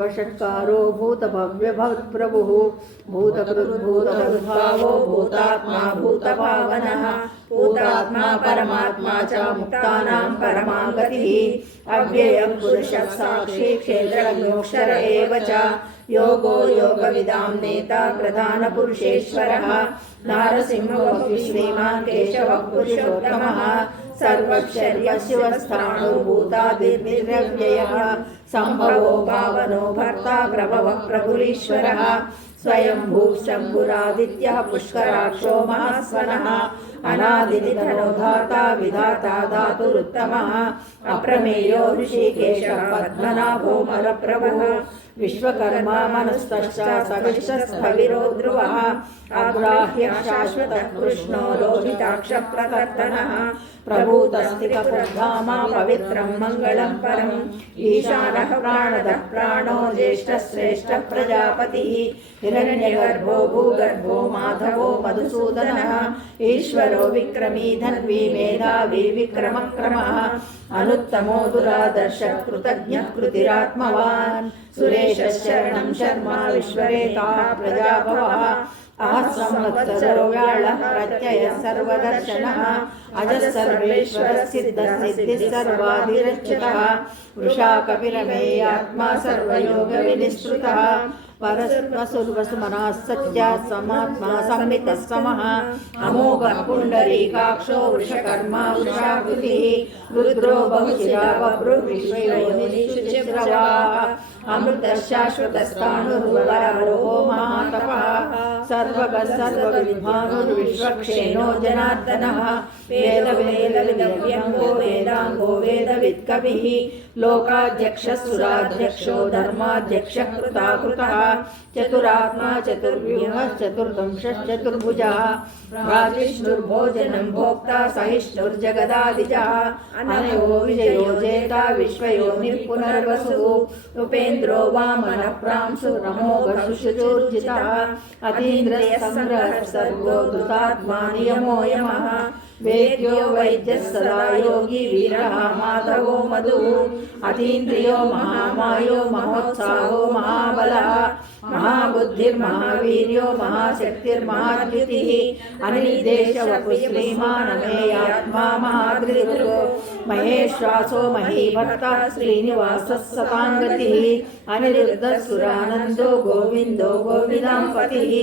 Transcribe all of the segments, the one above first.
वषट्कारो भूतभव्यभवत्प्रभुः भूतकृद्भूतभद्भावो भूतात्मा भूतभावनः, भूतात्मा परमात्मा च मुक्तानां परमा गतिः अव्ययं पुरुषः साक्षी क्षेत्रज्ञोऽक्षर एव च। योगो योगविदां नेता प्रधानपुरुषेश्वरः। नारसिंहो श्रीमान् केशवः पुरुषोत्तमः सर्वक्षर्यशिवस्थाणुर्भूतादिर्निरव्ययः सम्भवो भावनो भर्ता प्रभवः प्रभुरीश्वरः। शम्भुरादित्यः पुष्कराक्षो महास्वनः। अनादिनिधनो धाता विधाता धातुरुत्तमः। अप्रमेयो ऋषिकेशः पद्मनाभो मरप्रभुः विश्वकर्मा मनस्तश्च सविष्टस्थविरो ध्रुवः अग्राह्यः शाश्वतः कृष्णो लोहिताक्षप्रकर्तनः प्रभूतस्थितप्रधामा पवित्रं मङ्गलं परम् ईशानः प्राणदः प्राणो ज्येष्ठश्रेष्ठः प्रजापतिः हिरण्यगर्भो भूगर्भो माधवो मधुसूदनः ईश्वरो विक्रमी धन्वी मेधावी विक्रमक्रमः अनुत्तमो दुरादर्शः कृतज्ञः कृतिरात्मवान् देशशरणं शर्मा विश्ववेताः प्रजाभवः। अः संवत्सरोगाळः सर्वदर्शनः। अजः सर्वेश्वरसिद्धसिद्धिस्सर्वाधिरच्युतः वृषा कपिलमेयात्मा सर्वयोगविनिश्रुतः परस्मसुर्वसुमनः सत्या समात्मा संमितः समः। अमोघः वृषकर्मा वृषाकृतिः। रुद्रो बहुचिरा बभ्रुः विश्वयोनिश्चित्रवाः शाश्वतस्थाणुर्वरो महातपः। जनार्दनः वेदवेदविदव्यङ्गो वेदाङ्गो लोकाध्यक्षः सुराध्यक्षो धर्माध्यक्षः कृताकृतः चतुरात्मा चतुर्व्यूहः चतुर्दंशः चतुर्भुजः राजिष्णुर्भोजनं भोक्ता सहिष्णुर्जगदादिजः। अनयो विजयो जेता विश्वयोनिः पुनर्वसुः। वामनः प्रांशु रमो गणुषुचोर्जितः अतीन्द्रः संग्रहः सर्वो धृतात्मा नियमो यमः वेद्यो वैद्यः सदा योगी वीरः माधवो मधुः अतीन्द्रियो महामायो महोत्साहो महाबलः महाबुद्धिर्महावीर्यो महाशक्तिर्महाद्युतिः अनिर्देशवपुश्रीमानमेयात्मा महादृगो महेश्वासो महीभक्ता श्रीनिवासः सताङ्गतिः अनिरुद्धसुरानन्दो गोविन्दो गोविदां पतिः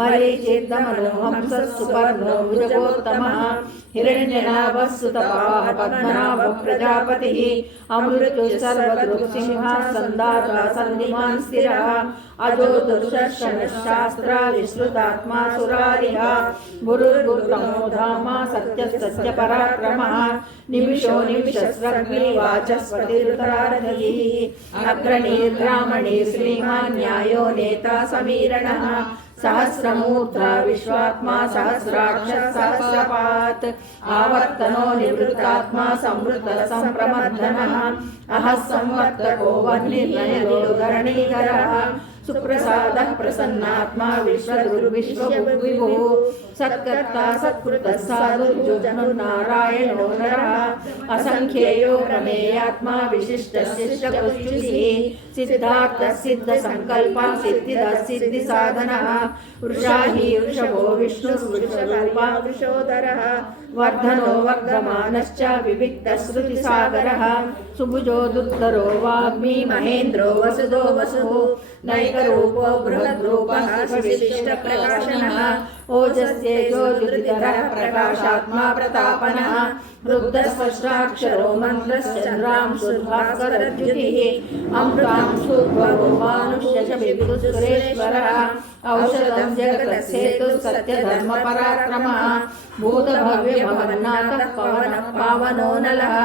मरीचिर्दमनो हंसः सुपर्णो भुजगोत्तमः हिरण्यनाभः सुतपाः पद्मनाभः प्रजापतिः अमृतो सर्वदृक्सिंहः सन्दाता सन्निमान् स्थिरः अजो दुर्दर्शनशास्त्रा विश्रुतात्मा सुरारिः गुरुर्गुरुतमो धामा सत्यसत्यपराक्रमः निमिषो निमिषस्रग्निवाचस्पतिरुतरारधिः अग्रणीर्ब्राह्मणे श्रीमान् न्यायो नेता समीरणः सहस्रमूर्धा विश्वात्मा सहस्राक्षः सहस्रपात् आवर्तनो निवृत्तात्मा संवृत सम्प्रमर्दनः अहः संवर्तको वह्निर्नयनो धरणीधरः सुप्रसादः प्रसन्नात्मा विश्वगुरुविश्वविभुः सत्कर्ता, सत्कृतः नरः। असङ्ख्येयो प्रमेयात्मा विशिष्टशिष्टकुष्ठुः सिद्धार्थः सिद्धसङ्कल्पः, सिद्धिदः सिद्धिसाधनः। वृषा हि वृषभो विष्णुर्वृषरूपा वृषोदरः। वर्धनो वर्धमानश्च विविक्तश्रुतिसागरः सुभुजो दुर्धरो वाग्मी, महेन्द्रो वसुदो वसुः। नैकरूपो बृहद्रूपः विशिष्टप्रकाशनः ओजस्येजो दुर्धरः प्रकाशात्मा प्रतापनः रुद्रस्पष्टाक्षरो अमृतांशुर्भवो मानुष्यशविदुसुरेश्वरः औषधं जगतसेतुः भूतभव्यभवन्नाथः पवनः पावनो नलः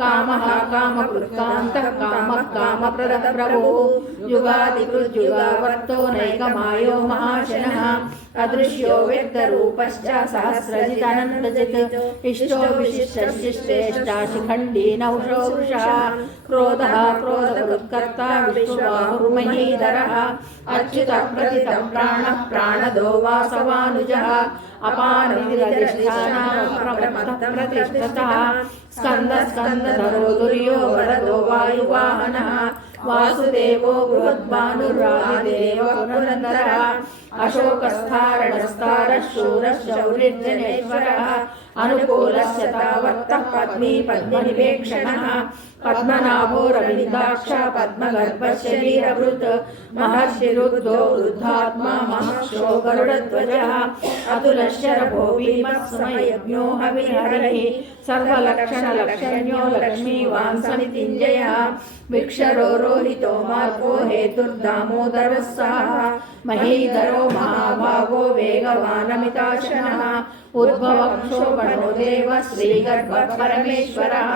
कामः कामकृत्कान्तः कामः कामप्रदप्रभुः युगादिकृद्युगावर्तो नैकमायो महाशनः अदृश्यो व्यक्तरूपश्च सहस्रजिदनन्दजित् इष्टो विशिष्टशिष्टेष्टाशिखण्डी नहुषो वृषः क्रोधः क्रोधकृत्कर्ता विश्वबाहुर्महीधरः अच्युतः प्रतितं प्राणः प्राणदो वासवानुजः अपानप्रतिष्ठतः स्कन्द स्कन्दधरो दुर्यो वरदो वायुवाहनः ವಾಸುದೇವೋ ಬೃಹದ್ಭಾನುರಾದಿದೇವ ಪುನಂದರ ಅಶೋಕಸ್ಥಾರಣಸ್ಥಾರ ಶೂರಶೌರ್ಯಜನೇಶ್ವರः शौरिर्जनेश्वरः अनुकूलस्य तावत्तः पद्मी पद्मनिवेक्षणः। पद्मनाभो रविन्दाक्ष महर्षिरुद्धो वृद्धात्मा, महर्षो गरुडध्वजः। सर्वलक्षणलक्षण्यो लक्ष्मीवान् समितिञ्जयः भिक्षरो रोहितो मार्गो हेतुर्दामोदरः सः महीधरो महाभागो वेगवानमिताशनः। उद्भवक्षोभणो देव श्रीगर्भः परमेश्वरः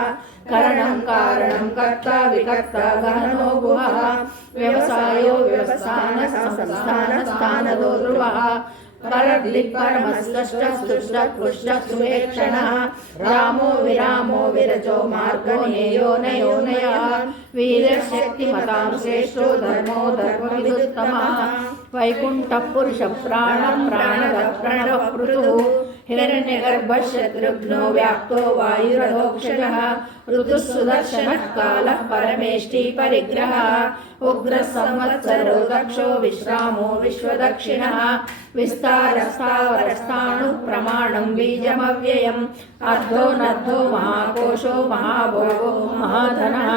करणं कारणं कर्ता विकर्ता गहनो गुहः व्यवसायो व्यवस्थानः संस्थानस्थानदो ध्रुवः परद्दिक्परमस्तुष्टः सुवेक्षणः रामो विरामो विरजो मार्गो नेयो नयो नयः वीरशक्तिमतां श्रेष्ठो धर्मो धर्मविदुत्तमः वैकुण्ठः पुरुषप्राणः प्राणदः प्रणवः पृथुः हिरण्यगर्भः शत्रुघ्नो व्याप्तो वायुरधोक्षजः ऋतुः सुदर्शनः कालः परमेष्टि परिग्रहः उग्रः संवत्सरो दक्षो विश्रामो विश्वदक्षिणः विस्तारस्तावरस्ताणुः प्रमाणं बीजमव्ययम् अर्धो नर्धो महाकोशो महाभोगो महाधनः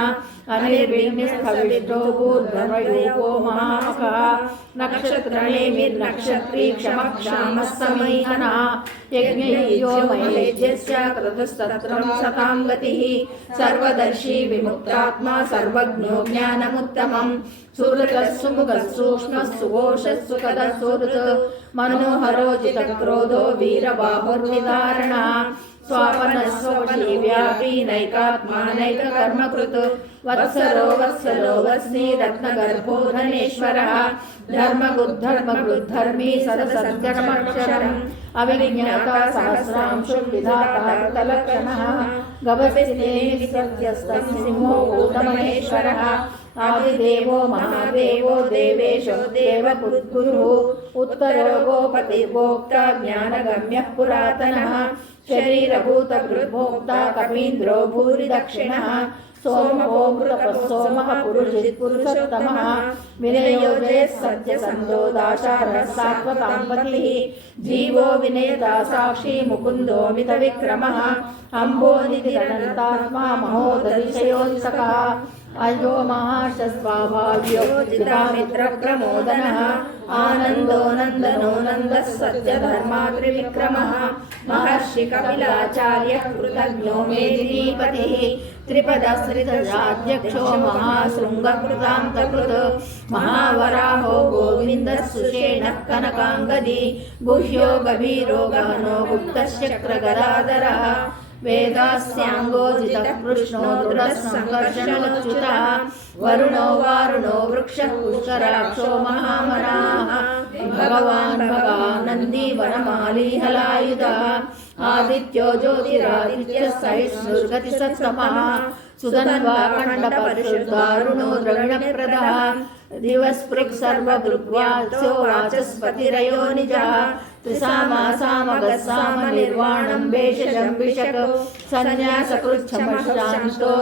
अनिर्विघ्नस्थविष्ठो भूर्धर्मयोगो महामखः नक्षत्रनेमिर्नक्षत्री क्षमः क्षामः समैहनः यज्ञयो महेज्यस्य क्रतुस्तत्रं सतां गतिः सर्वदर्शी विमुक्तात्मा सर्वज्ञो ज्ञानमुत्तमम् सुहृतः सुमुखः सूक्ष्मः सुघोषः सुखदः सुहृत् मनोहरोजितक्रोधो वीरबाहुर्निधारणः स्वापनस्वपशी व्यापी नैकात्मा नैककर्मकृत् वत्सरो वत्सलो वस्नि रत्नगर्भो धनेश्वरः धर्मगुद्धर्मगुद्धर्मी सरसद्गर्मक्षरम् अविज्ञाता सहस्रांशु विधाता कृतलक्षणः सिंहो भूतमहेश्वरः आदिदेवो महादेवो देवेशो देवपुरुः उत्तरो गोपतिर्भोक्ता ज्ञानगम्यः पुरातनः शरीरभूतभृद्भोक्ता कपीन्द्रो भूरि दक्षिणः सोमो मृतपः सोमः पुरुषित् पुरुषोत्तमः विनयोजयः सत्यसन्दोदाशारः सात्वतां पतिः जीवो विनयता साक्षी मुकुन्दो मितविक्रमः अम्बोनिधिरनन्तात्मा महोदतिशयोत्सकः अयो महाशस्वाभाव्यो जितामित्रप्रमोदनः आनन्दो नन्दनो नन्दः सत्यधर्मात्रिविक्रमः महर्षि कपिलाचार्यः कृतज्ञो मेदिनीपतिः त्रिपदश्रितराध्यक्षो महाशृङ्गकृतान्तकृत् महावराहो गोविन्दः सुषेणः कनकाङ्गदी गुह्यो गभीरो गहनो गुप्तश्चक्रगदाधरः वेदास्याङ्गोजितः कृष्णो दुरसङ्कर्षणोच्युतः वरुणो वारुणो वृक्षः पुष्कराक्षो महामनाः भगवान् भगानन्दी वनमाली हलायुधः आदित्यो ज्योतिरादित्यः सहिष्णुर्गतिसत्तमः सुधन्वा खण्डपरिशुद्धारुणो द्रविणप्रदः दिवस्पृक् सर्वदृग्वात्सो वाचस्पतिरयो निजः సామ సామ గస్సామ నిర్వాణం భేషజం విషక సన్యాసకృచ్ఛమశాంతో